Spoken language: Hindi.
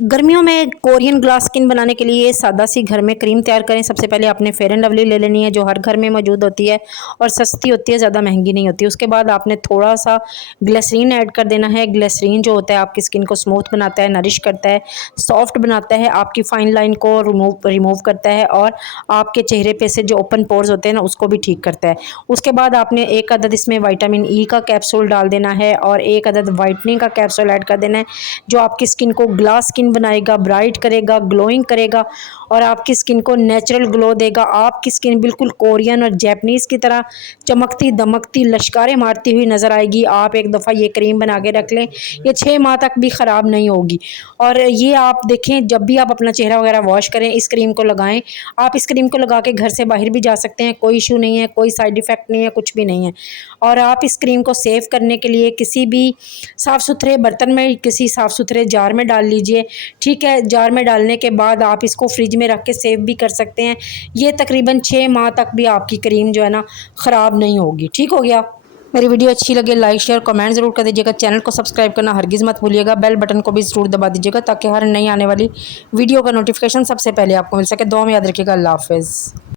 गर्मियों में कोरियन ग्लास स्किन बनाने के लिए सादा सी घर में क्रीम तैयार करें। सबसे पहले आपने फेयर एंड लवली ले लेनी है जो हर घर में मौजूद होती है और सस्ती होती है, ज़्यादा महंगी नहीं होती। उसके बाद आपने थोड़ा सा ग्लिसरीन ऐड कर देना है। ग्लिसरीन जो होता है आपकी स्किन को स्मूथ बनाता है, नरिश करता है, सॉफ्ट बनाता है, आपकी फाइन लाइन को रिमूव करता है और आपके चेहरे पे से जो ओपन पोर्स होते हैं ना उसको भी ठीक करता है। उसके बाद आपने एक अदद इसमें विटामिन ई का कैप्सूल डाल देना है और एक अदद वाइटनिंग का कैप्सूल ऐड कर देना है जो आपकी स्किन को ग्लास स्किन बनाएगा, ब्राइट करेगा, ग्लोइंग करेगा और आपकी स्किन को नेचुरल ग्लो देगा। आपकी स्किन बिल्कुल कोरियन और जैपनीज़ की तरह चमकती दमकती लश्कारें मारती हुई नज़र आएगी। आप एक दफ़ा ये क्रीम बना के रख लें, ये 6 माह तक भी ख़राब नहीं होगी। और ये आप देखें, जब भी आप अपना चेहरा वगैरह वॉश करें इस क्रीम को लगाएं। आप इस क्रीम को लगा के घर से बाहर भी जा सकते हैं, कोई इशू नहीं है, कोई साइड इफ़ेक्ट नहीं है, कुछ भी नहीं है। और आप इस क्रीम को सेव करने के लिए किसी भी साफ़ सुथरे बर्तन में, किसी साफ़ सुथरे जार में डाल लीजिए। ठीक है, जार में डालने के बाद आप इसको फ्रिज में रख के सेव भी कर सकते हैं। ये तकरीबन 6 माह तक भी आपकी क्रीम जो है ना ख़राब नहीं होगी। ठीक हो गया। मेरी वीडियो अच्छी लगे लाइक शेयर कमेंट ज़रूर कर दीजिएगा। चैनल को सब्सक्राइब करना हरगिज़ मत भूलिएगा। बेल बटन को भी ज़रूर दबा दीजिएगा ताकि हर नई आने वाली वीडियो का नोटिफिकेशन सबसे पहले आपको मिल सके। दुआ में याद रखिएगा। अल्लाह हाफ़िज़।